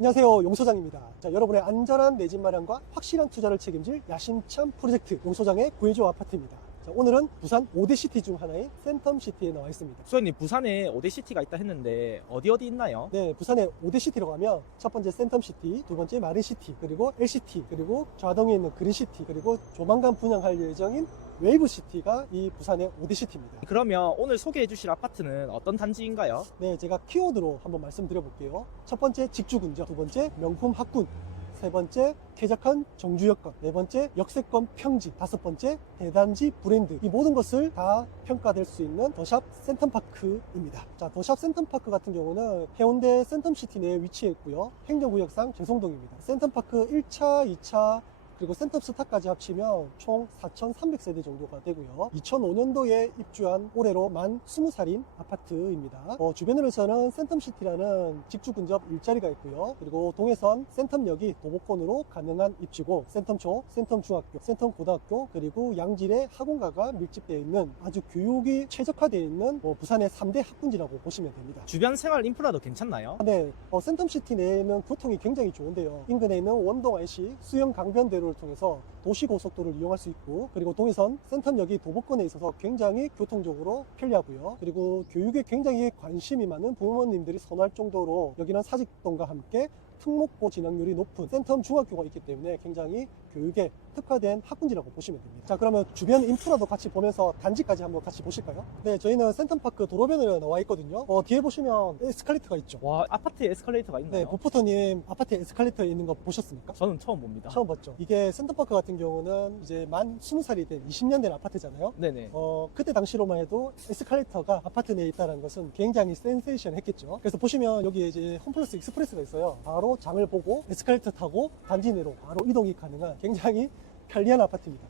안녕하세요, 용소장입니다. 자, 여러분의 안전한 내 집 마련과 확실한 투자를 책임질 야심찬 프로젝트 용소장의 구해줘 아파트입니다. 자, 오늘은 부산 5대 시티 중 하나인 센텀시티에 나와 있습니다. 수현님, 부산에 5대 시티가 있다 했는데 어디 있나요? 네, 부산의 5대 시티로 가면 첫 번째 센텀시티, 두 번째 마린시티, 그리고 LCT, 그리고 좌동에 있는 그린시티, 그리고 조만간 분양할 예정인 웨이브시티가 이 부산의 5대 시티입니다. 그러면 오늘 소개해 주실 아파트는 어떤 단지인가요? 네, 제가 키워드로 한번 말씀드려볼게요. 첫 번째 직주근접, 두 번째 명품 학군, 세 번째 쾌적한 정주여건, 네 번째 역세권 평지, 다섯 번째 대단지 브랜드. 이 모든 것을 다 평가될 수 있는 더샵 센텀파크입니다. 자, 더샵 센텀파크 같은 경우는 해운대 센텀시티 내에 위치해 있고요. 행정구역상 제송동입니다. 센텀파크 1차, 2차 그리고 센텀스타까지 합치면 총 4,300세대 정도가 되고요. 2005년도에 입주한 올해로 만 20살인 아파트입니다. 주변으로서는 센텀시티라는 직주 근접 일자리가 있고요. 그리고 동해선 센텀역이 도보권으로 가능한 입지고 센텀초, 센텀중학교, 센텀고등학교 그리고 양질의 학원가가 밀집되어 있는 아주 교육이 최적화되어 있는 부산의 3대 학군지라고 보시면 됩니다. 주변 생활 인프라도 괜찮나요? 네, 센텀시티 내에는 교통이 굉장히 좋은데요. 인근에 있는 원동 IC, 수영 강변대로를 통해서 도시고속도로를 이용할 수 있고, 그리고 동해선 센텀역이 도보권에 있어서 굉장히 교통적으로 편리하고요. 그리고 교육에 굉장히 관심이 많은 부모님들이 선호할 정도로 여기는 사직동과 함께 특목고 진학률이 높은 센텀 중학교가 있기 때문에 굉장히 교육에 특화된 학군지라고 보시면 됩니다. 자, 그러면 주변 인프라도 같이 보면서 단지까지 한번 같이 보실까요? 네, 저희는 센텀파크 도로변에 나와 있거든요. 뒤에 보시면 에스컬레이터가 있죠. 와, 아파트에 에스컬레이터가 있나요? 네, 보포터님 아파트에 에스컬레이터에 있는 거 보셨습니까? 저는 처음 봅니다. 처음 봤죠. 이게 센텀파크 같은 경우는 이제 만 20살이 된 20년 된 아파트잖아요. 네네. 그때 당시로만 해도 에스컬레이터가 아파트 내에 있다는 것은 굉장히 센세이션 했겠죠. 그래서 보시면 여기에 이제 홈플러스 익스프레스가 있어요. 바로 장을 보고 에스컬레이터 타고 단지 내로 바로 이동이 가능한 굉장히 편리한 아파트입니다.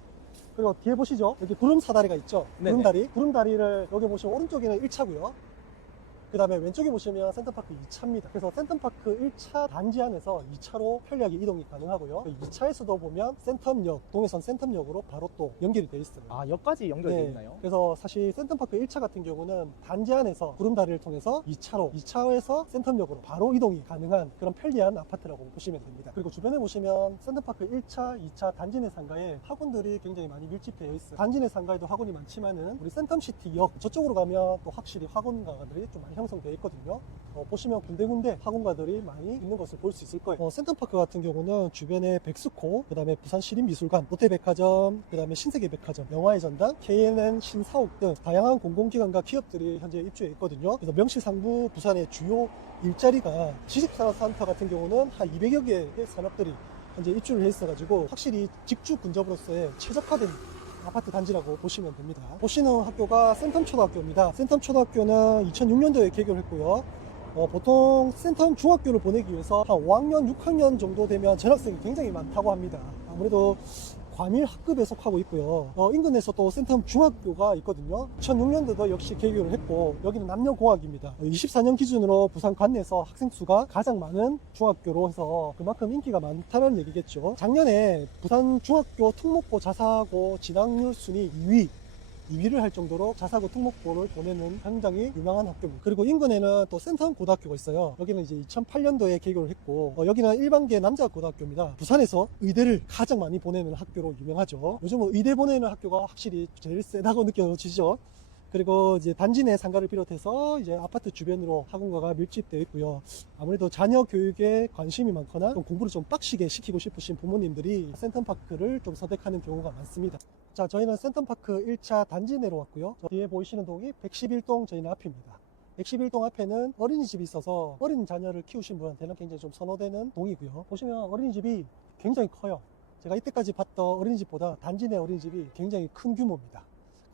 그리고 뒤에 보시죠. 여기 구름 사다리가 있죠. 네네. 구름다리. 구름다리를 여기 보시면 오른쪽에는 1차고요. 그 다음에 왼쪽에 보시면 센텀파크 2차입니다. 그래서 센텀파크 1차 단지 안에서 2차로 편리하게 이동이 가능하고요. 2차에서도 보면 센텀역, 동해선 센텀역으로 바로 또 연결이 되어 있어요. 아, 역까지 연결되어 네. 있나요? 그래서 사실 센텀파크 1차 같은 경우는 단지 안에서 구름다리를 통해서 2차에서 센텀역으로 바로 이동이 가능한 그런 편리한 아파트라고 보시면 됩니다. 그리고 주변에 보시면 센텀파크 1차, 2차 단지 내 상가에 학원들이 굉장히 많이 밀집되어 있어요. 단지 내 상가에도 학원이 많지만은 우리 센텀시티역 저쪽으로 가면 또 확실히 학원가들이 좀 많이 형성되어 있거든요. 보시면 군데군데 학원가들이 많이 있는 것을 볼 수 있을 거예요. 센텀파크 같은 경우는 주변에 백스코, 그 다음에 부산시립미술관, 롯데백화점, 그 다음에 신세계백화점, 영화의 전당, KNN 신사옥 등 다양한 공공기관과 기업들이 현재 입주해 있거든요. 그래서 명실상부 부산의 주요 일자리가 지식산업센터 같은 경우는 한 200여 개의 산업들이 현재 입주를 해 있어가지고 확실히 직주 근접으로서의 최적화된 아파트 단지라고 보시면 됩니다. 보시는 학교가 센텀초등학교입니다. 센텀초등학교는 2006년도에 개교를 했고요. 보통 센텀 중학교를 보내기 위해서 한 5학년, 6학년 정도 되면 전학생이 굉장히 많다고 합니다. 아무래도 과밀 학급에 속하고 있고요. 인근에서 또 센텀 중학교가 있거든요. 2006년도도 역시 개교를 했고 여기는 남녀공학입니다. 24년 기준으로 부산 관내에서 학생 수가 가장 많은 중학교로 해서 그만큼 인기가 많다는 얘기겠죠. 작년에 부산 중학교 특목고 자사고 진학률 순위 2위를 할 정도로 자사고 특목고를 보내는 굉장히 유명한 학교입니다. 그리고 인근에는 또 센텀 고등학교가 있어요. 여기는 이제 2008년도에 개교를 했고 여기는 일반계 남자 고등학교입니다. 부산에서 의대를 가장 많이 보내는 학교로 유명하죠. 요즘은 의대 보내는 학교가 확실히 제일 세다고 느껴지죠. 그리고 이제 단지 내 상가를 비롯해서 이제 아파트 주변으로 학원가가 밀집되어 있고요. 아무래도 자녀 교육에 관심이 많거나 좀 공부를 좀 빡시게 시키고 싶으신 부모님들이 센텀파크를 좀 선택하는 경우가 많습니다. 자, 저희는 센텀파크 1차 단지 내로 왔고요. 저 뒤에 보이시는 동이 111동 저희는 앞입니다. 111동 앞에는 어린이집이 있어서 어린 자녀를 키우신 분한테는 굉장히 좀 선호되는 동이고요. 보시면 어린이집이 굉장히 커요. 제가 이때까지 봤던 어린이집보다 단지 내 어린이집이 굉장히 큰 규모입니다.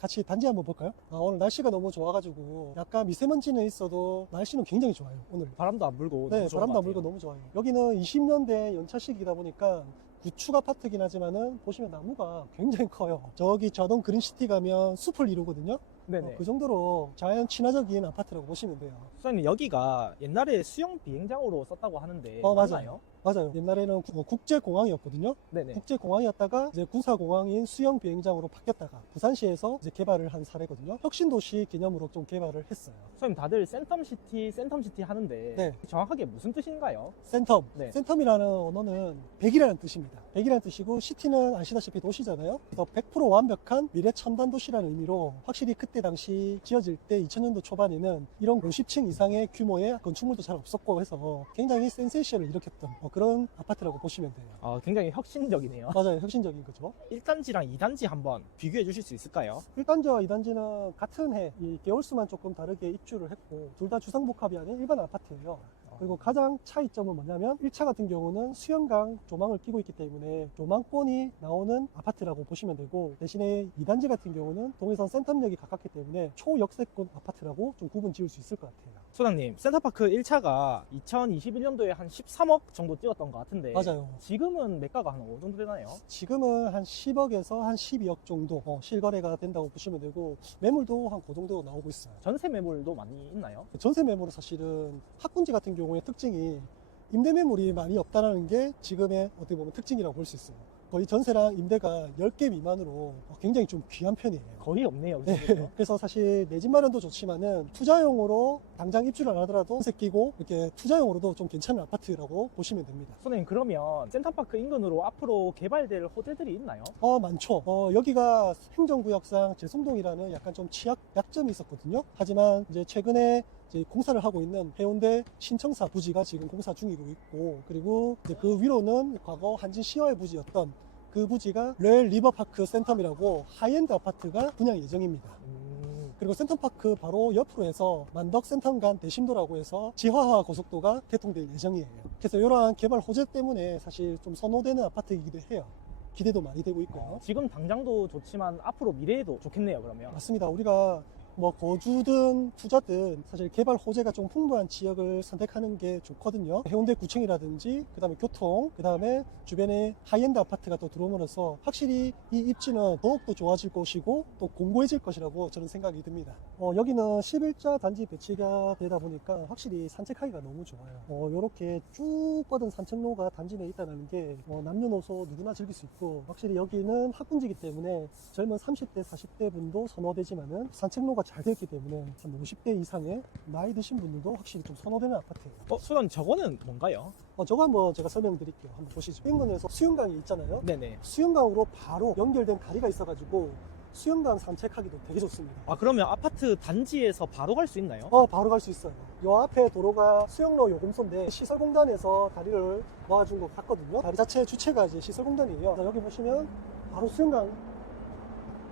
같이 단지 한번 볼까요? 오늘 날씨가 너무 좋아가지고 약간 미세먼지는 있어도 날씨는 굉장히 좋아요. 오늘 바람도 안 불고 네, 너무 좋은 바람도 것 안 불고 같아요. 너무 좋아요. 여기는 20년대 연차식이다 보니까 구축 아파트긴 하지만은 보시면 나무가 굉장히 커요. 저기 좌동 그린시티 가면 숲을 이루거든요. 네네. 그 정도로 자연 친화적인 아파트라고 보시면 돼요. 수현님, 여기가 옛날에 수영 비행장으로 썼다고 하는데 맞아요. 맞나요? 맞아요. 옛날에는 국제공항이었거든요. 네네. 국제공항이었다가 이제 군사공항인 수영비행장으로 바뀌었다가 부산시에서 이제 개발을 한 사례거든요. 혁신도시 개념으로 좀 개발을 했어요. 선생님 다들 센텀시티 하는데 네. 정확하게 무슨 뜻인가요? 센텀. 네. 센텀이라는 언어는 100이라는 뜻입니다. 100이라는 뜻이고 시티는 아시다시피 도시잖아요. 그래서 100% 완벽한 미래 첨단 도시라는 의미로 확실히 그때 당시 지어질 때 2000년도 초반에는 이런 50층 이상의 규모의 건축물도 잘 없었고 해서 굉장히 센세이션을 일으켰던 그런 아파트라고 보시면 돼요. 굉장히 혁신적이네요. 맞아요. 혁신적인 거죠. 1단지랑 2단지 한번 비교해 주실 수 있을까요? 1단지와 2단지는 같은 해, 이 개월수만 조금 다르게 입주를 했고 둘 다 주상복합이 아닌 일반 아파트예요. 그리고 가장 차이점은 뭐냐면 1차 같은 경우는 수영강 조망을 끼고 있기 때문에 조망권이 나오는 아파트라고 보시면 되고 대신에 2단지 같은 경우는 동해선 센텀역이 가깝기 때문에 초역세권 아파트라고 좀 구분 지을 수 있을 것 같아요. 소장님, 센터파크 1차가 2021년도에 한 13억 정도 뛰었던 것 같은데 맞아요. 지금은 매가가 한 어느 정도 되나요? 지금은 한 10억에서 한 12억 정도 실거래가 된다고 보시면 되고 매물도 한 그 정도 나오고 있어요. 전세 매물도 많이 있나요? 전세 매물은 사실은 학군지 같은 경우에 특징이 임대 매물이 많이 없다는 게 지금의 어떻게 보면 특징이라고 볼 수 있어요. 거의 전세랑 임대가 10개 미만으로 굉장히 좀 귀한 편이에요. 거의 없네요. 네. 그래서 사실 내 집 마련도 좋지만은 투자용으로 당장 입주를 안 하더라도 전세 끼고 이렇게 투자용으로도 좀 괜찮은 아파트라고 보시면 됩니다. 선생님, 그러면 센터파크 인근으로 앞으로 개발될 호재들이 있나요? 많죠. 여기가 행정구역상 제송동이라는 약간 좀 약점이 있었거든요. 하지만 이제 최근에 이제 공사를 하고 있는 해운대 신청사 부지가 지금 공사 중이고 있고, 그리고 이제 그 위로는 과거 한진시와의 부지였던 그 부지가 레일 리버파크 센텀이라고 하이엔드 아파트가 분양 예정입니다. 그리고 센텀파크 바로 옆으로 해서 만덕 센텀 간 대심도라고 해서 지하화 고속도가 개통될 예정이에요. 그래서 이러한 개발 호재 때문에 사실 좀 선호되는 아파트이기도 해요. 기대도 많이 되고 있고요. 지금 당장도 좋지만 앞으로 미래에도 좋겠네요, 그러면. 맞습니다. 우리가 뭐 거주든 투자든 사실 개발 호재가 좀 풍부한 지역을 선택하는 게 좋거든요. 해운대 구청이라든지 그다음에 교통, 그다음에 주변에 하이엔드 아파트가 또 들어오면서 확실히 이 입지는 더욱더 좋아질 것이고 또 공고해질 것이라고 저는 생각이 듭니다. 여기는 11자 단지 배치가 되다 보니까 확실히 산책하기가 너무 좋아요. 이렇게 쭉 뻗은 산책로가 단지 내에 있다는 게 남녀노소 누구나 즐길 수 있고, 확실히 여기는 학군지이기 때문에 젊은 30대, 40대 분도 선호되지만은 산책로가 잘 되었기 때문에 한 50대 이상의 나이 드신 분들도 확실히 좀 선호되는 아파트예요. 소장님, 저거는 뭔가요? 저거 한번 제가 설명드릴게요. 한번 보시죠. 인근에서 수영강이 있잖아요. 네네. 수영강으로 바로 연결된 다리가 있어가지고 수영강 산책하기도 되게 좋습니다. 그러면 아파트 단지에서 바로 갈 수 있나요? 바로 갈 수 있어요. 요 앞에 도로가 수영로 요금소인데 시설공단에서 다리를 놓아준 것 같거든요. 다리 자체 주체가 이제 시설공단이에요. 여기 보시면 바로 수영강,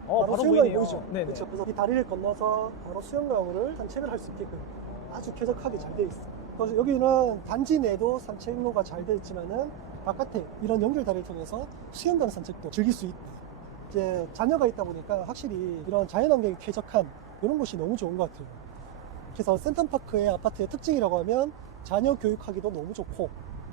바로 수영강이 보이네요. 보이죠. 네네. 그렇죠. 그래서 이 다리를 건너서 바로 수영강을 산책을 할 수 있게끔 아주 쾌적하게 잘 되어 있어요. 그래서 여기는 단지 내도 산책로가 잘 되어 있지만은 바깥에 이런 연결 다리를 통해서 수영강 산책도 즐길 수 있다. 이제 자녀가 있다 보니까 확실히 이런 자연환경이 쾌적한 이런 곳이 너무 좋은 것 같아요. 그래서 센텀파크의 아파트의 특징이라고 하면 자녀 교육하기도 너무 좋고,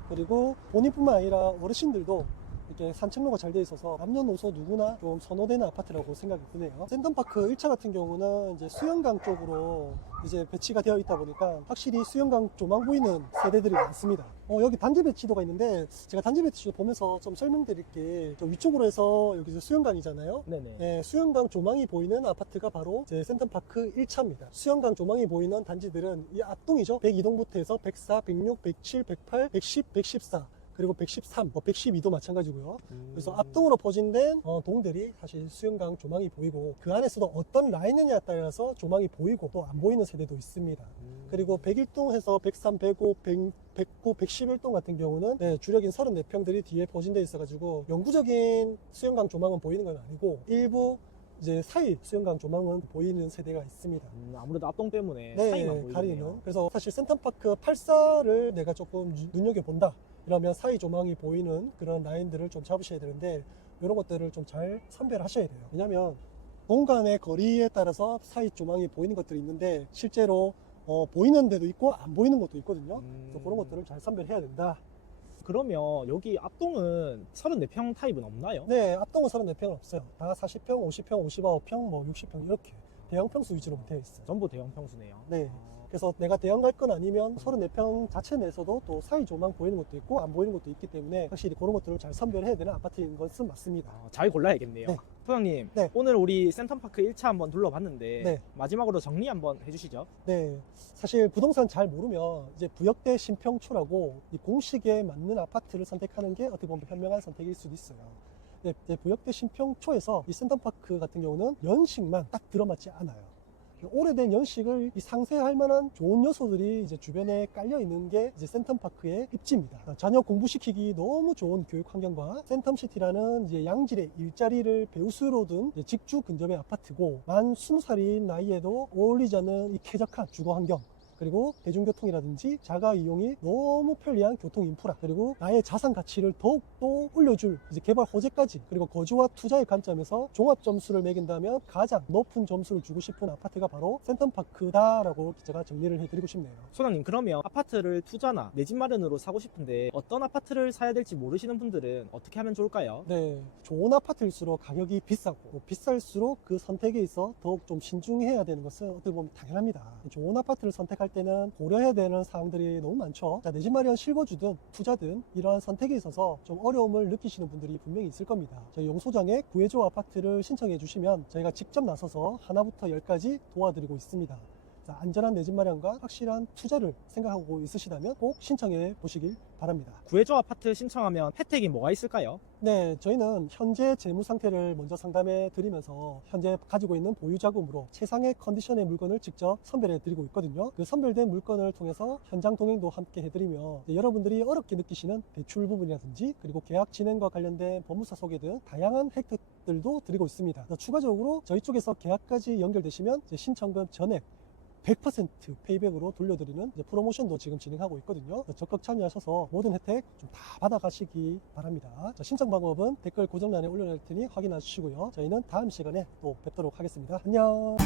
그리고 본인뿐만 아니라 어르신들도 이렇게 산책로가 잘 되어 있어서 남녀노소 누구나 좀 선호되는 아파트라고 생각이 드네요. 센텀파크 1차 같은 경우는 이제 수영강 쪽으로 이제 배치가 되어 있다 보니까 확실히 수영강 조망 보이는 세대들이 많습니다. 여기 단지 배치도가 있는데 제가 단지 배치도 보면서 좀 설명드릴게. 저 위쪽으로 해서 여기서 수영강이잖아요. 네네. 네, 수영강 조망이 보이는 아파트가 바로 제 센텀파크 1차입니다. 수영강 조망이 보이는 단지들은 이 앞동이죠. 102동부터 해서 104, 106, 107, 108, 110, 114 그리고 113, 112도 마찬가지고요. 그래서 앞동으로 포진된 동들이 사실 수영강 조망이 보이고, 그 안에서도 어떤 라인이냐에 따라서 조망이 보이고 또 안 보이는 세대도 있습니다. 그리고 101동에서 103, 105, 109, 111동 같은 경우는 주력인 34평들이 뒤에 포진되어 있어가지고 영구적인 수영강 조망은 보이는 건 아니고 일부 이제 사이 수영강 조망은 보이는 세대가 있습니다. 아무래도 앞동 때문에 네, 사이만 보이네요. 가리는. 그래서 사실 센텀파크 84를 내가 조금 눈여겨본다 이러면 사이 조망이 보이는 그런 라인들을 좀 잡으셔야 되는데, 이런 것들을 좀 잘 선별하셔야 돼요. 왜냐면 공간의 거리에 따라서 사이 조망이 보이는 것들이 있는데 실제로 보이는 데도 있고 안 보이는 것도 있거든요. 그래서 그런 것들을 잘 선별해야 된다. 그러면 여기 앞동은 34평 타입은 없나요? 네, 앞동은 34평은 없어요. 다 40평, 50평, 55평, 뭐 60평 이렇게 대형 평수 위주로 되어 있어요. 전부 대형 평수네요. 네. 그래서 내가 대형 갈 건 아니면 34평 자체 내에서도 또 사이 조망 보이는 것도 있고 안 보이는 것도 있기 때문에 확실히 그런 것들을 잘 선별해야 되는 아파트인 것은 맞습니다. 잘 골라야겠네요. 네. 소장님, 네. 오늘 우리 센텀파크 1차 한번 둘러봤는데 네. 마지막으로 정리 한번 해주시죠. 네, 사실 부동산 잘 모르면 이제 부역대 신평초라고 이 공식에 맞는 아파트를 선택하는 게 어떻게 보면 현명한 선택일 수도 있어요. 네, 이제 부역대 신평초에서 이 센텀파크 같은 경우는 연식만 딱 들어맞지 않아요. 오래된 연식을 이 상쇄할 만한 좋은 요소들이 이제 주변에 깔려 있는 게 이제 센텀파크의 입지입니다. 자녀 공부시키기 너무 좋은 교육 환경과 센텀시티라는 이제 양질의 일자리를 배우수로 둔 이제 직주 근접의 아파트고 만 20살인 나이에도 어울리지 않는 이 쾌적한 주거 환경, 그리고 대중교통이라든지 자가 이용이 너무 편리한 교통 인프라, 그리고 나의 자산 가치를 더욱더 올려줄 이제 개발 호재까지, 그리고 거주와 투자의 관점에서 종합 점수를 매긴다면 가장 높은 점수를 주고 싶은 아파트가 바로 센텀파크다라고 제가 정리를 해드리고 싶네요. 소장님, 그러면 아파트를 투자나 내 집 마련으로 사고 싶은데 어떤 아파트를 사야 될지 모르시는 분들은 어떻게 하면 좋을까요? 네, 좋은 아파트일수록 가격이 비싸고 비쌀수록 그 선택에 있어 더욱 좀 신중해야 되는 것은 어떻게 보면 당연합니다. 좋은 아파트를 선택할 때는 고려해야 되는 사항들이 너무 많죠. 내 집 마련 실거주든 투자든 이러한 선택에 있어서 좀 어려움을 느끼시는 분들이 분명히 있을 겁니다. 저희 용소장에 구해줘 아파트를 신청해 주시면 저희가 직접 나서서 하나부터 10까지 도와드리고 있습니다. 자, 안전한 내 집 마련과 확실한 투자를 생각하고 있으시다면 꼭 신청해 보시길 바랍니다. 구해줘 아파트 신청하면 혜택이 뭐가 있을까요? 네, 저희는 현재 재무 상태를 먼저 상담해 드리면서 현재 가지고 있는 보유 자금으로 최상의 컨디션의 물건을 직접 선별해 드리고 있거든요. 그 선별된 물건을 통해서 현장 동행도 함께 해드리며 여러분들이 어렵게 느끼시는 대출 부분이라든지 그리고 계약 진행과 관련된 법무사 소개 등 다양한 혜택들도 드리고 있습니다. 추가적으로 저희 쪽에서 계약까지 연결되시면 신청금 전액 100% 페이백으로 돌려드리는 프로모션도 지금 진행하고 있거든요. 적극 참여하셔서 모든 혜택 좀 다 받아가시기 바랍니다. 신청 방법은 댓글 고정란에 올려놓을 테니 확인해 주시고요. 저희는 다음 시간에 또 뵙도록 하겠습니다. 안녕.